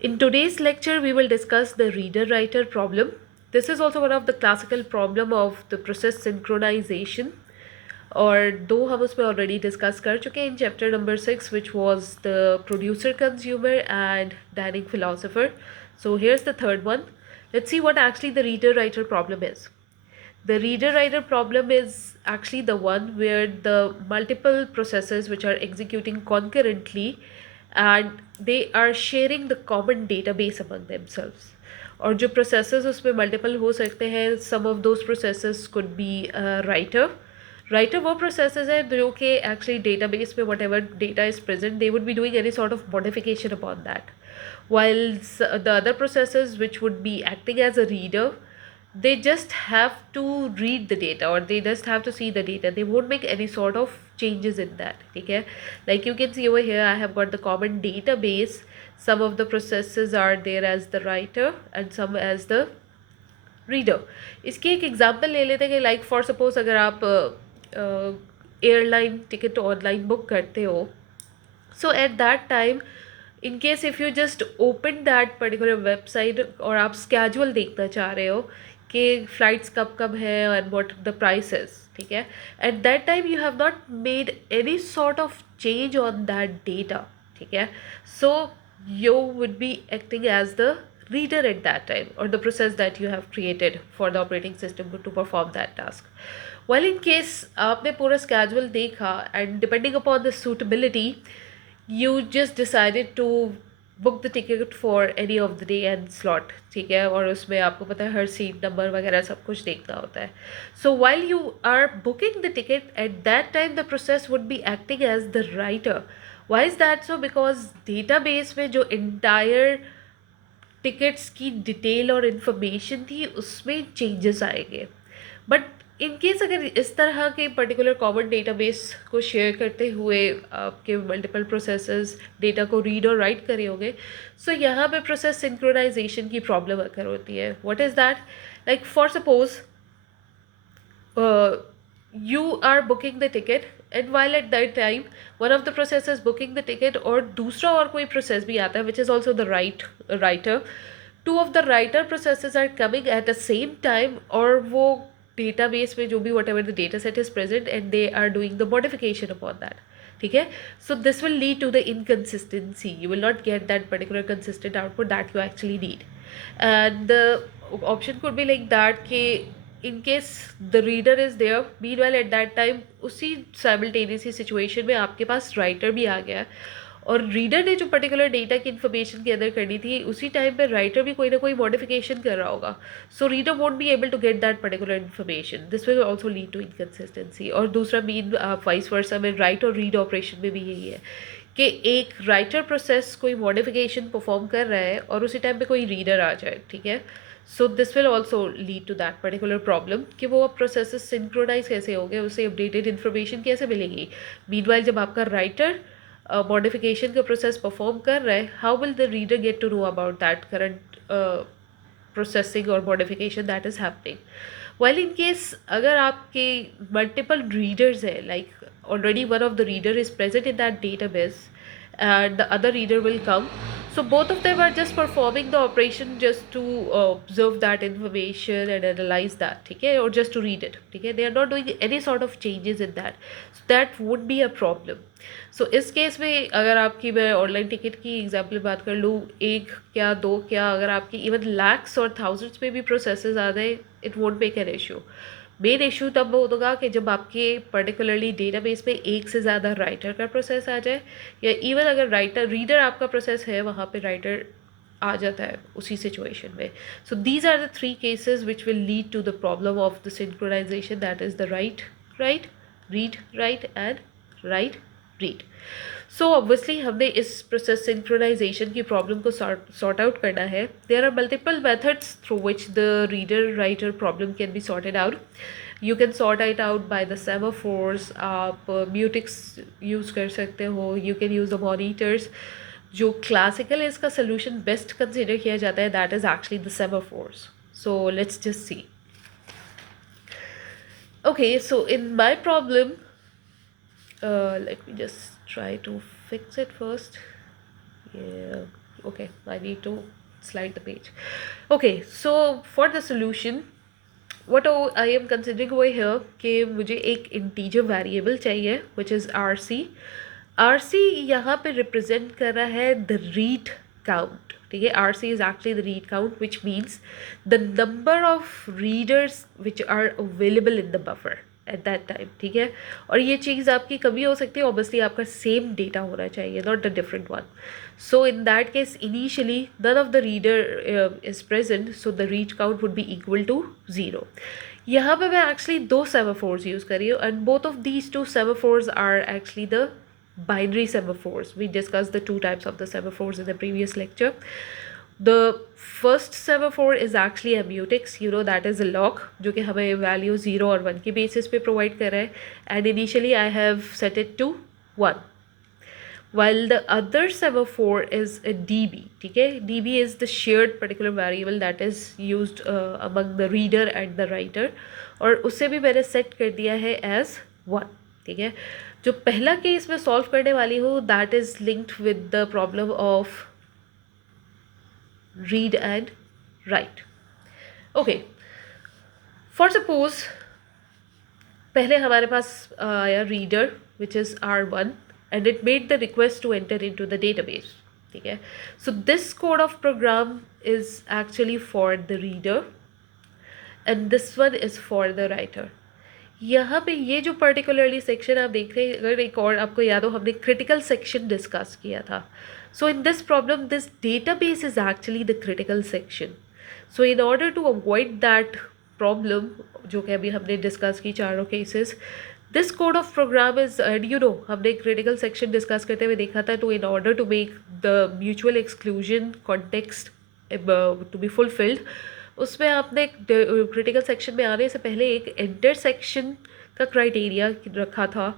In today's lecture, we will discuss the reader-writer problem. This is also one of the classical problem of the process synchronization. और दो हम उसमें already discuss कर चुके हैं in chapter number 6 which was the producer consumer and dining philosopher. So here's the third one. Let's see what actually the reader writer problem is. The reader writer problem is actually the one where the multiple processes which are executing concurrently and they are sharing the common database among themselves. और जो processes उसमें multiple हो सकते हैं, some of those processes could be writer. Writer वो processes है जो कि actually database में whatever data is present, they would be doing any sort of modification upon that. While the other processes which would be acting as a reader, they just have to read the data or they just have to see the data. They won't make any sort of changes in that. Okay, like you can see over here, I have got the common database. Some of the processes are there as the writer and some as the reader. इसकी एक example ले लेते हैं कि like for suppose अगर आप airline ticket online book करते हो, so at that time in case if you just open that particular website और आप स्केजुअल देखना चाह रहे हो कि फ़्लाइट्स कब कब है एंड व्हाट द प्राइसेस, ठीक है, eight that time you have not made any sort of change on that data, ठीक है. सो you would be acting as the reader at that time or the process that you have created for the operating system to perform that task. Well, in case आपने पूरा schedule देखा and depending upon the suitability, you just decided to book the ticket for any of the day and slot, ठीक है, और उसमें आपको पता है हर सीट नंबर वगैरह सब कुछ देखना होता है. So while you are booking the ticket, at that time the process would be acting as the writer. Why is that so? Because database में जो entire टिकट्स की डिटेल और इन्फॉर्मेशन थी उसमें चेंजेस आएंगे. बट इन केस अगर इस तरह के पर्टिकुलर कॉमन डेटाबेस को शेयर करते हुए आपके मल्टीपल प्रोसेसेस डेटा को रीड और राइट करे होंगे, सो यहाँ पे प्रोसेस सिंक्रोनाइजेशन की प्रॉब्लम अगर होती है. What is that? Like for suppose you are booking the ticket and while at that time one of the processes booking the ticket और दूसरा और कोई process भी आता है which is also the writer. Two of the writer processes are coming at the same time और वो database में जो भी whatever the data set is present and they are doing the modification upon that, ठीक है. So this will lead to the inconsistency. You will not get that particular consistent output that you actually need. And the option could be like that कि in case the reader is there, meanwhile at that time उसी simultaneous situation में आपके पास writer भी आ गया और reader ने जो particular data की इन्फॉर्मेशन के अंदर करनी थी उसी टाइम पे राइटर भी कोई ना कोई मॉडिफिकेशन कर रहा होगा. So reader won't be able to get that particular information. This will also lead to inconsistency. और दूसरा मीन वाइस वर्सा में राइट और रीड ऑपरेशन में भी यही है कि एक राइटर प्रोसेस कोई मॉडिफिकेशन परफॉर्म कर रहा है और उसी टाइम पे कोई रीडर आ जाए, ठीक है. So this will also lead to that particular problem कि वो अब प्रोसेसेस सिंक्रोनाइज कैसे हो गए, उसे अपडेटेड इन्फॉर्मेशन कैसे मिलेगी. मीनवाइल जब आपका राइटर मॉडिफिकेशन का प्रोसेस परफॉर्म कर रहा है, how will the reader get to know about that current processing और modification that is happening. Well in case अगर आपके मल्टीपल रीडर्स है, like already one of the reader is present in that database and the other reader will come, so both of them are just performing the operation just to observe that information and analyze that, ठीक है, or just to read it, ठीक है. They are not doing any sort of changes in that, so that would be a problem. सो इस case में अगर आपकी मैं online ticket की एग्जाम्पल बात कर लूँ, एक क्या दो क्या, अगर आपकी इवन लैक्स और थाउजेंड्स में भी प्रोसेसेस आ जाए, it won't make an issue. Main issue तब होगा कि जब आपके पर्टिकुलरली डेटाबेस में एक से ज़्यादा राइटर का प्रोसेस आ जाए या इवन अगर राइटर रीडर आपका प्रोसेस है वहाँ पे राइटर आ जाता है उसी सिचुएशन में. So these are the three cases which will lead to the problem of the synchronisation, that is the write write read write and write read. So obviously हमने इस प्रोसेस सिंक्रोनाइजेशन की problem को sort out करना है. There are multiple methods through which the reader writer problem can be sorted out. You can sort it out by the semaphores. आप mutex use कर सकते हो. You can use the monitors. जो classical इसका solution best consider किया जाता है that is actually the semaphores. So let's just see. Okay, so in my problem, let me just try to fix it first. Yeah, Okay, I need to slide the page. Okay, so for the solution, what I am considering over here कि मुझे एक integer variable चाहिए which is RC. RC यहाँ पे represent कर रहा है the read count. ठीक है, RC is actually the read count which means the number of readers which are available in the buffer at that time. ठीक है, और ये चीज़ आपकी कभी हो सकती है, obviously आपका same data होना चाहिए, not the different one. So in that case, initially none of the reader is present, so the read count would be equal to 0. यहाँ पे मैं actually दो semaphores use कर रही हूँ and both of these two semaphores are actually the binary semaphores. We discussed the two types of the semaphores in the previous lecture. The first semaphore is actually a mutex, you know, that is a lock जो कि हमें value 0 और 1 की basis पे provide कर रहा है, and initially I have set it to 1. While the other semaphore is a db. ठीक है, db is the shared particular variable that is used among the reader and the writer, और उससे भी मैंने set कर दिया है as 1. ठीक है, जो पहला केस मैं सॉल्व करने वाली हूँ that is linked with the problem of read and write. Okay, for suppose पहले हमारे पास आया reader which is R1 and it made the request to enter into the database. ठीक है, so this code of program is actually for the reader and this one is for the writer. यहाँ पे ये जो particularly section आप देख रहे हैं, अगर एक और आपको याद हो हमने critical section discuss किया था. So in this problem this database is actually the critical section. So in order to avoid that problem जो कि अभी हमने डिस्कस की चारों cases, this code of program is you know हमने क्रिटिकल सेक्शन डिस्कस करते हुए देखा था, to in order to make the mutual exclusion context to be fulfilled, उसमें आपने क्रिटिकल सेक्शन में आने से पहले एक इंटरसेक्शन का क्राइटेरिया रखा था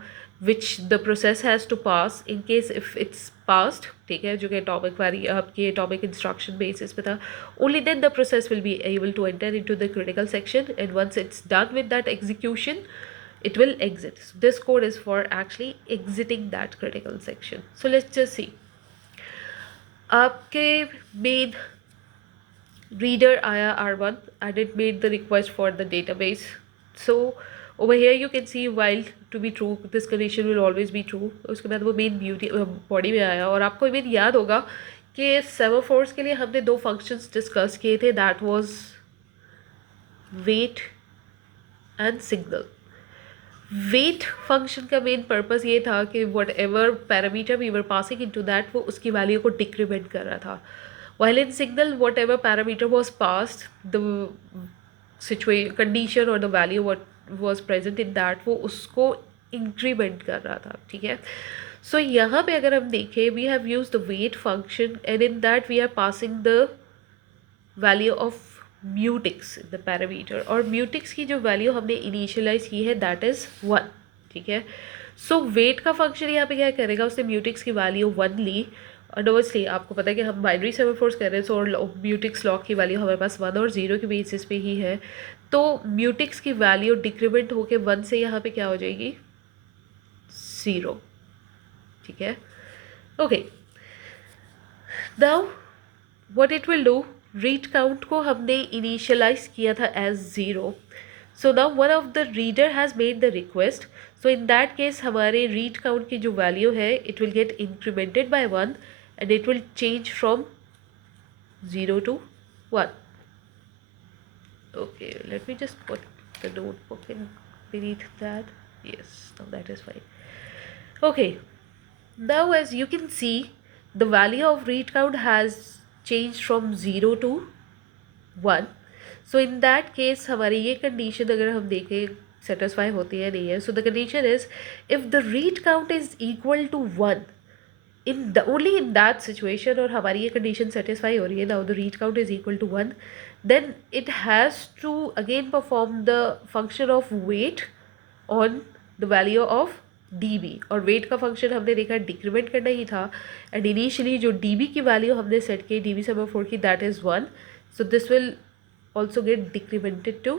which the process has to pass. In case if it's passed, ठीक है, जो कि atomic आपके atomic instruction basis पे था, only then the process will be able to enter into the critical section, and once it's done with that execution it will exit. So this code is for actually exiting that critical section. So let's just see. आपके main reader आया R1 and it made the request for the database. So over here you can see while to be true this condition will always be true. उसके बाद वो main body में आया, और आपको main याद होगा कि सेमाफोर्स के लिए हमने दो फंक्शंस डिस्कस किए थे, that was wait and signal. Wait function का मेन पर्पस ये था कि whatever parameter we were passing into that वो उसकी वैल्यू को डिक्रीमेंट कर रहा था. while in signal whatever parameter was passed, the situation condition or the value what was present in that वो उसको इंक्रीमेंट कर रहा था. ठीक है, सो यहाँ पे अगर हम देखें we have use the wait function and in that we are passing the value of mutex in the parameter, और म्यूटिक्स की जो वैल्यू हमने इनिशियलाइज की है दैट इज़ 1. ठीक है, सो वेट का फंक्शन यहाँ पे क्या करेगा, उसने म्यूटिक्स की वैल्यू 1 ली, और ऑब्वियसली आपको पता है कि हम बाइनरी सेमाफोर्स कर रहे हैं, सो और म्यूटिक्स लॉक की वैल्यू हमारे पास 1 और 0 के बेसिस पे ही है, तो म्यूटिक्स की वैल्यू डिक्रीमेंट होके 1 से यहाँ पे क्या हो जाएगी 0. ठीक है, okay, now what it will do, read count को हमने इनिशियलाइज किया था as 0. So now one of the reader has made the request, so in that case हमारे रीड काउंट की जो वैल्यू है it will get incremented by 1 and it will change from 0 to 1. Okay, let me just put the notebook in beneath that. Yes, now that is fine. Okay, now as you can see the value of read count has changed from 0 to 1. So in that case हमारी ये condition अगर हम देखें satisfy होती है नहीं है, so the condition is if the read count is equal to 1, in the only in that situation, और हमारी ये condition satisfy हो रही है, now the read count is equal to 1, then it has to again perform the function of wait on the value of db, और wait का function हमने देखा डिक्रीमेंट करना ही था, and initially जो db की value हमने set की db semaphore की that is 1, so this will also get decremented to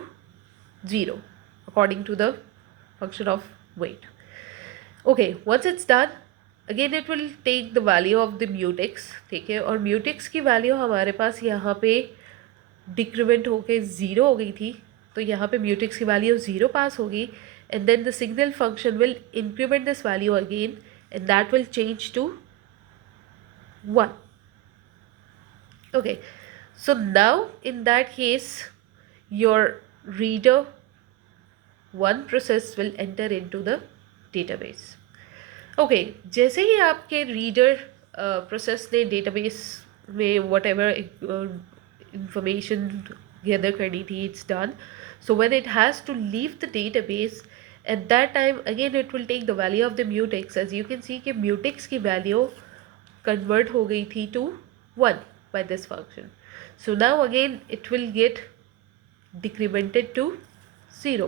0 according to the function of wait. Okay, once it's done again it will take the value of the mutex, ठीक है, और mutex की value हमारे पास यहाँ पे decrement होके zero हो गई थी, तो यहाँ पे म्यूटेक्स की वैल्यू ज़ीरो पास होगी, and then the signal function will increment this value again and that will change to 1. Okay, so now in that case your reader 1 process will enter into the database. Okay, जैसे ही आपके reader process ने database में what ever information gather करनी थी, it's done. So when it has to leave the database, at that time again it will take the value of the mutex. As you can see कि mutex की value convert हो गई थी to 1 by this function. So now again it will get decremented to 0.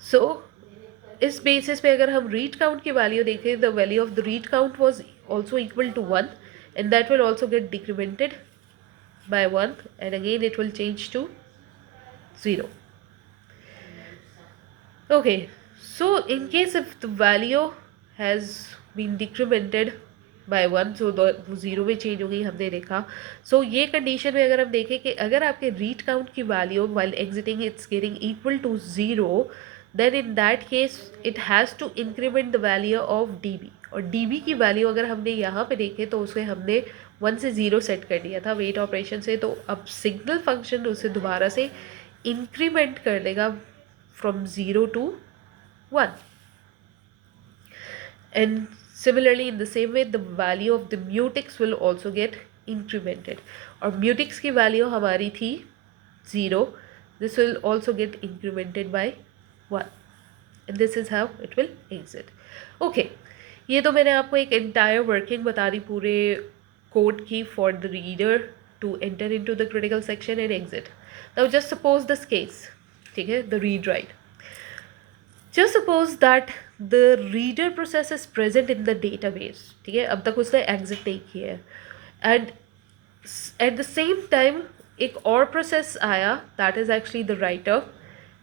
So इस basis पे अगर हम read count की वैल्यू देखें, the value of the read count was also equal to 1 and that will also get decremented by 1 and again it will change to 0. Okay, so in case if the value has been decremented by 1, so वो zero में change हो गई, हमने देखा. सो ये condition में अगर हम देखें कि अगर आपके रीड काउंट की value while exiting it's getting equal to 0, then in that case it has to increment the value of db. और db की वैल्यू अगर हमने यहाँ पे देखे तो उसे हमने 1 से 0 सेट कर दिया था वेट ऑपरेशन से, तो अब सिग्नल फंक्शन उसे दोबारा से इंक्रीमेंट कर देगा from 0 to 1. And similarly in the same way the value of the mutex will also get incremented. और mutex की value हमारी थी 0, this will also get incremented by 1 and this is how it will exit. Okay, ये तो मैंने आपको एक entire working बता दी पूरे code की for the reader to enter into the critical section and exit. Now just suppose this case, ठीक है, the read write. Just suppose that the reader process is present in the database, ठीक है, अब तक उसने exit नहीं किया है, and at the same time एक और process आया that is actually the writer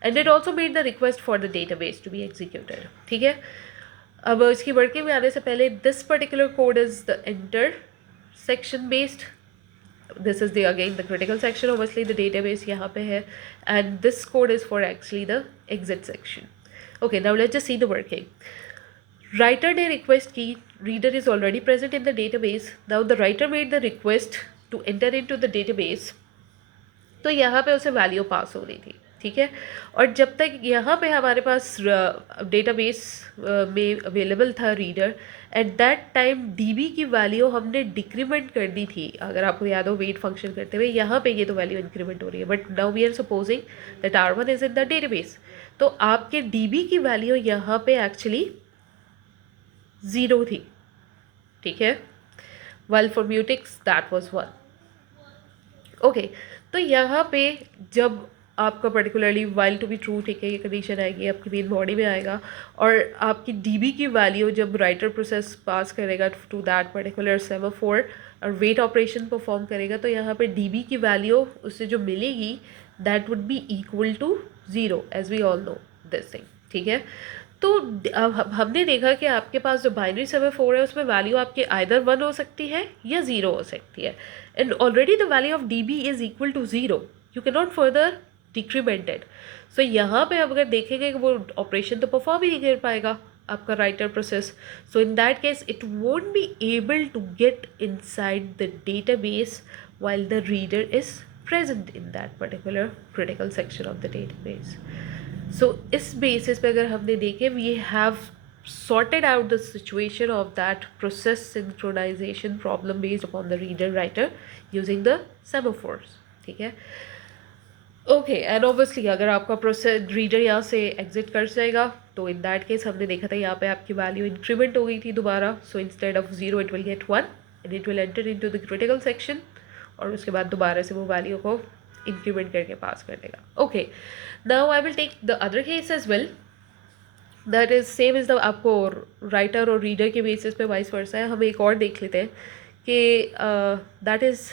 and it also made the request for the database to be executed, ठीक है. अब इसकी वर्किंग में आने से पहले this particular code is the enter section based. This is the again the critical section, obviously the database यहाँ पे है, and this code is for actually the exit section. Okay, now let's just see the working. Writer ने request की, reader is already present in the database. Now the writer made the request to enter into the database. तो यहाँ पे उसे value pass हो रही थी, ठीक है. और जब तक यहाँ पे हमारे पास database में available था reader, at that time db की value हमने decrement कर दी थी. अगर आपको याद हो wait function करते हुए, यहाँ पे ये तो value increment हो रही है, but now we are supposing that r1 is in the database. तो आपके db की वैल्यू यहाँ पे एक्चुअली 0 थी, ठीक है, while for mutex that was 1. Okay, तो यहाँ पे जब आपका particularly while to be true, ठीक है, ये कंडीशन आएगी आपकी मेन बॉडी में आएगा, और आपकी db की वैल्यू जब राइटर प्रोसेस पास करेगा टू दैट पर्टिकुलर सेमाफोर और वेट ऑपरेशन परफॉर्म करेगा, तो यहाँ पे db की वैल्यू उससे जो मिलेगी that would be equal to 0 as we all know this thing, ठीक है. तो अब हमने देखा कि आपके पास जो बाइनरी सेमाफोर है उसमें वैल्यू आपके आइदर 1 हो सकती है या 0 हो सकती है, and already the value of db is equal to 0, you can not further decremented. So यहाँ पे अब अगर देखेंगे कि वो ऑपरेशन तो परफॉर्म ही नहीं कर पाएगा आपका writer process. So in that case it won't be able to get inside the database while the reader is present in that particular critical section of the database. So इस basis पे अगर हमने देखे, we have sorted out the situation of that process synchronization problem based upon the reader writer using the semaphores, ठीक है. Okay, and obviously अगर आपका process reader यहाँ से एग्जिट कर जाएगा तो इन दैट केस हमने देखा था यहाँ पे आपकी वैल्यू इंक्रीमेंट हो गई थी दोबारा. So instead of 0 it will gate 1 and it will enter into the critical section, और उसके बाद दोबारा से वो वैल्यू को इंक्रीमेंट करके पास कर देगा. Okay, now I will take the other case as well, that is same is the आपको राइटर और रीडर के बेसिस पे वाइस वर्सा है. हम एक और देख लेते हैं कि that is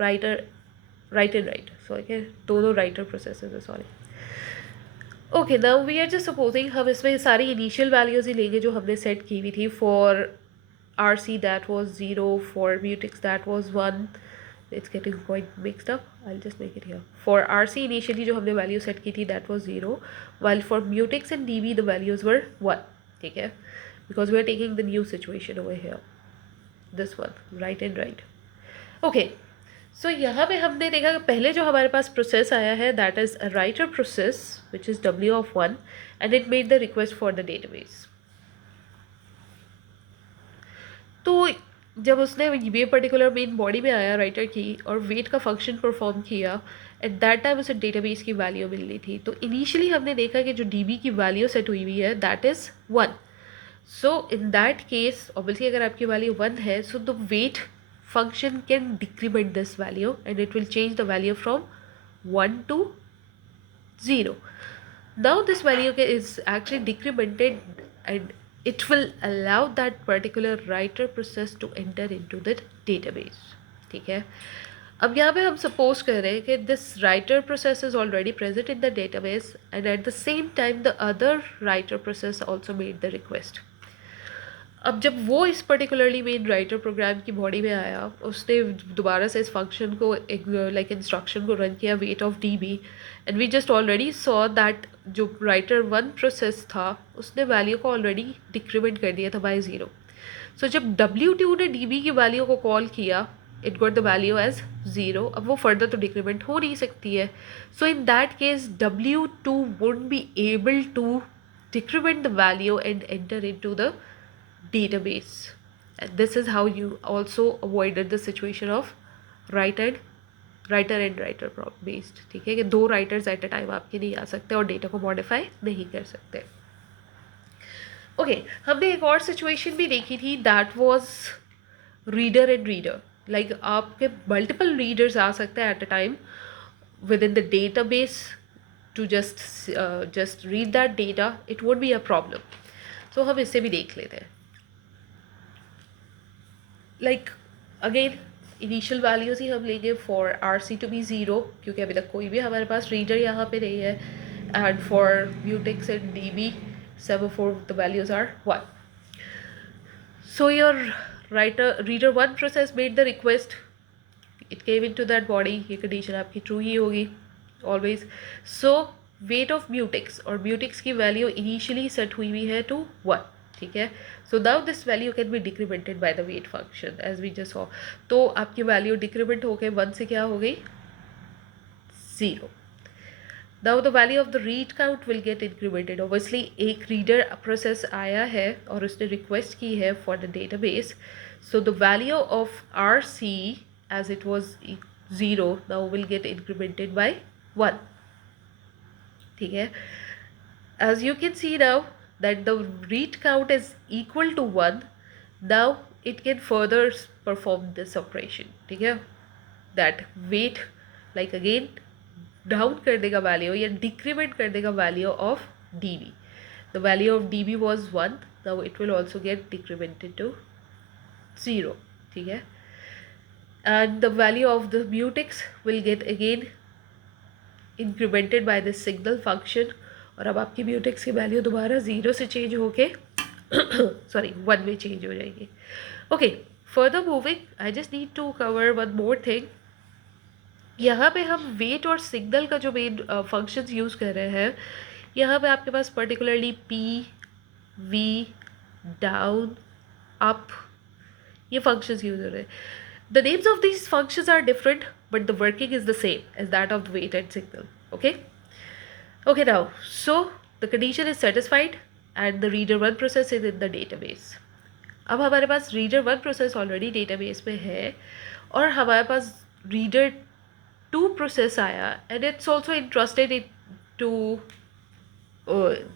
write and write. So okay, दोनों राइटर प्रोसेसेस है, sorry. Okay, now we are just supposing हम इसमें सारी इनिशियल वैल्यूज ही लेंगे जो हमने सेट की हुई थी for R C that was zero, for mutex that was one. It's getting quite mixed up, I just make it here. For R C initially जो हमने वैल्यू सेट की थी that was zero, while for mutex and D B the values were one. ठीक है, because we are taking the new situation over here, this one, write and write. Okay, so यहाँ पे हमने देखा कि पहले जो हमारे पास प्रोसेस आया है that is a writer process which is W of one and it made the request for the database. तो जब उसने ये पर्टिकुलर मेन बॉडी में आया राइटर की और वेट का फंक्शन परफॉर्म किया, एट दैट टाइम उसे डेटाबेस की वैल्यू मिलनी थी. तो इनिशियली हमने देखा कि जो डीबी की वैल्यू सेट हुई हुई है that is one. So in that case obviously अगर आपकी वैल्यू वन है, so the wait function can decrement this value and it will change the value from 1 to 0. Now this value is actually decremented and it will allow that particular writer process to enter into the database. ठीक है, अब यहाँ पे हम suppose कर रहे हैं कि this writer process is already present in the database and at the same time the other writer process also made the request. अब जब वो इस पर्टिकुलरली मेन राइटर प्रोग्राम की बॉडी में आया, उसने दोबारा से इस फंक्शन को लाइक इंस्ट्रक्शन को रन किया wait of D B, and we just already saw that जो राइटर वन प्रोसेस था उसने वैल्यू को ऑलरेडी डिक्रीमेंट कर दिया था बाय ज़ीरो. सो जब W2 ने डी बी की वैल्यू को कॉल किया, it got the value as zero. अब वो फर्दर तो डिक्रीमेंट हो नहीं सकती है. So in that case W2 wouldn't be able to decrement the value and enter into the database. And this is how you also avoided the situation of writer and writer based. ठीक है, कि दो writers at a time आपके नहीं आ सकते और data को modify नहीं कर सकते. ओके, हमने एक और सिचुएशन भी देखी थी that was reader and reader. Like आपके मल्टीपल रीडर्स आ सकते हैं at a time within the database to just read that data. It would be a problem. So हम इससे भी देख लेते हैं. लाइक अगेन इनिशियल वैल्यूज ही हम लेंगे for R C to be zero, क्योंकि अभी तक कोई भी हमारे पास रीडर यहाँ पे नहीं है. And for mutex and D B semaphore the values are one. So your reader one process made the request, it came into that body. ये कंडीशन आपकी ट्रू ही होगी always. So wait of mutex, और mutex की value initially set हुई हुई है to one. ठीक है, so now this value can be decremented by the wait function as we just saw. तो आपकी वैल्यू डिक्रीमेंट होकर वन से क्या हो गई, zero. Now the value of the read count will get incremented. Obviously एक रीडर प्रोसेस आया है और उसने रिक्वेस्ट की है for the database. So the value of R C as it was 0 now will get incremented by 1. ठीक है, as you can see now that the read count is equal to 1, now it can further perform this operation. ठीक है, that weight like again down कर देगा value या decrement कर देगा value of D B. the value of db was 1, now it will also get decremented to 0. ठीक है, and the value of the mutex will get again incremented by this signal function. और अब आपकी mutex की value दोबारा zero से change होके sorry one में चेंज हो जाएगी. Okay, further moving I just need to cover one more thing. यहाँ पे हम वेट और सिग्नल का जो मेन फंक्शंस यूज़ कर रहे हैं, यहाँ पे आपके पास particularly P V down up ये फंक्शंस यूज हो रहे हैं. The names of these functions are different, but the working is the same as that of the wait and signal. Okay? Okay, now, so the condition is satisfied and the reader one process is in the database. अब हमारे पास reader one process already database में है और हमारे पास reader two process आया and it's also interested in to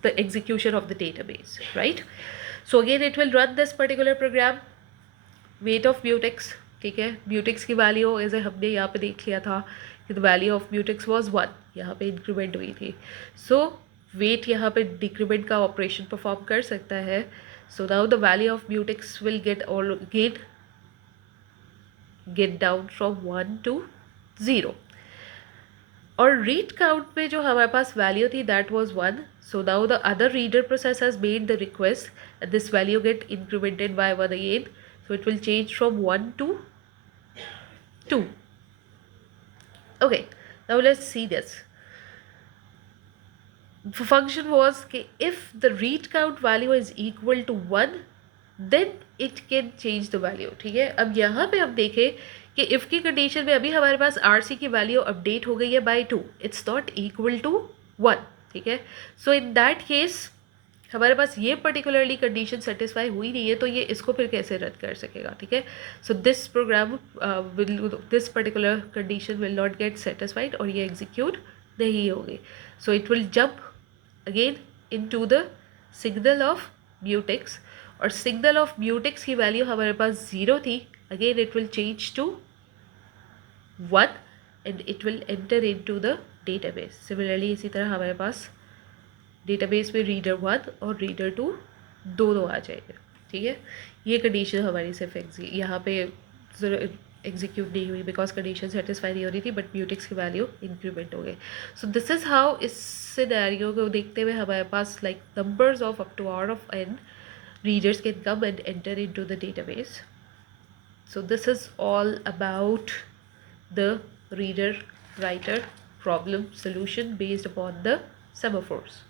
the execution of the database, right? So again, it will run this particular program, weight of mutex. ठीक है, म्यूटिक्स की value as हमने यहाँ पे देख लिया था कि द वैल्यू ऑफ म्यूटिक्स वाज 1, यहाँ पे इंक्रीमेंट हुई थी. सो वेट यहाँ पे डिक्रीमेंट का ऑपरेशन परफॉर्म कर सकता है. So now the value of mutex will get down from 1 to 0. और रीड काउंट में जो हमारे पास वैल्यू थी that was 1. So now the other reader process has made the request and this value get incremented by 1 again. So it will change from 1 to 2. Okay, now let's see this. The function was if the read count value is equal to 1 then it can change the value. ठीक है, अब यहाँ पे हम देखें कि if की condition में अभी हमारे पास RC की वैल्यू अपडेट हो गई है by 2, it's not equal to 1. ठीक है, so in that case हमारे पास ये पर्टिकुलरली कंडीशन सेटिस्फाई हुई नहीं है, तो ये इसको फिर कैसे रद्द कर सकेगा. ठीक है, so this program this particular condition will not get satisfied और ये एग्जीक्यूट नहीं होगी. So it will jump again into the signal of mutex, और सिग्नल ऑफ म्यूटेक्स की वैल्यू हमारे पास 0 थी. Again it will change to 1 and it will enter into the database. Similarly इसी तरह हमारे पास डेटाबेस में रीडर 1 और रीडर 2 दोनों आ जाएंगे. ठीक है, ये कंडीशन हमारी सिर्फ यहाँ पे एग्जीक्यूट नहीं हुई बिकॉज कंडीशन सेटिस्फाई नहीं हो रही थी, बट म्यूटेक्स की वैल्यू इंक्रीमेंट हो गई. सो दिस इज़ हाउ इस सिनेरियो को देखते हुए हमारे पास like numbers of up to our of n readers can come and enter into the database. So this is all about the reader writer problem solution based upon the semaphores.